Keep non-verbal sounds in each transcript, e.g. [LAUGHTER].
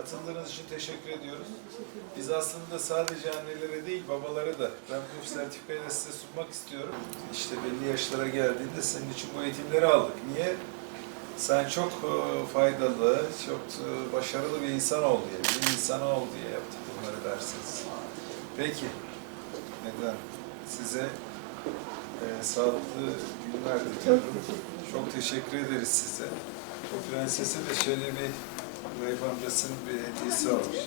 Katıldığınız için teşekkür ediyoruz. Biz aslında sadece annelere değil babalara da ben bu sertifikayı da size sunmak istiyorum. İşte belli yaşlara geldiğinde senin için bu eğitimleri aldık. Niye? Sen çok e, faydalı, çok e, başarılı bir insan ol diye, bilim insanı ol diye yaptık bunları dersiniz. Peki, neden? Size e, sağlıklı günler diliyorum. Çok teşekkür ederiz size. Bu prensesi de şöyle bir Raif amcasının bir hediyesi almış.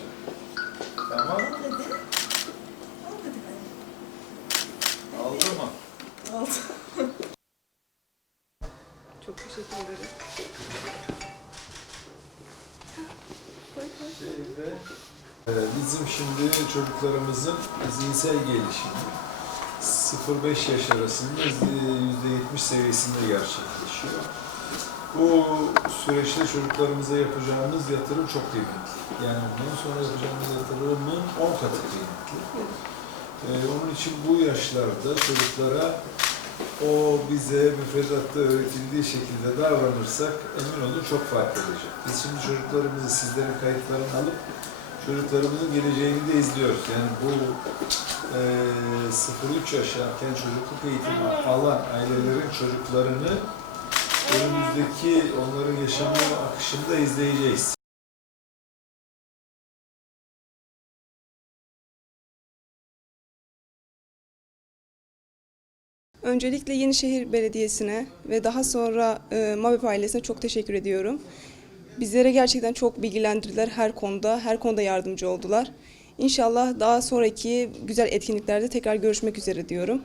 Tamam, aldı mı? [LAUGHS] Çok teşekkür ederim. Şeyde, e, bizim şimdi çocuklarımızın zihinsel gelişimi 0-5 yaş arasında %70 seviyesinde gerçekleşiyor. Bu süreçte çocuklarımıza yapacağımız yatırım çok kıymetli. Yani bundan sonra yapacağımız yatırımın 10 katı kıymetli. E, onun için bu yaşlarda çocuklara o bize müfredatta öğretildiği şekilde davranırsak emin olun çok fark edecek. Biz şimdi çocuklarımızı sizlerin kayıtlarını alıp çocuklarımızın geleceğini de izliyoruz. Yani bu e, 0-3 yaş erken çocukluk eğitimi alan ailelerin çocuklarını önümüzdeki onların yaşam akışında izleyeceğiz. Öncelikle Yenişehir Belediyesi'ne ve daha sonra e, MABEP ailesine çok teşekkür ediyorum. Bizlere gerçekten çok bilgilendirdiler her konuda, her konuda yardımcı oldular. İnşallah daha sonraki güzel etkinliklerde tekrar görüşmek üzere diyorum.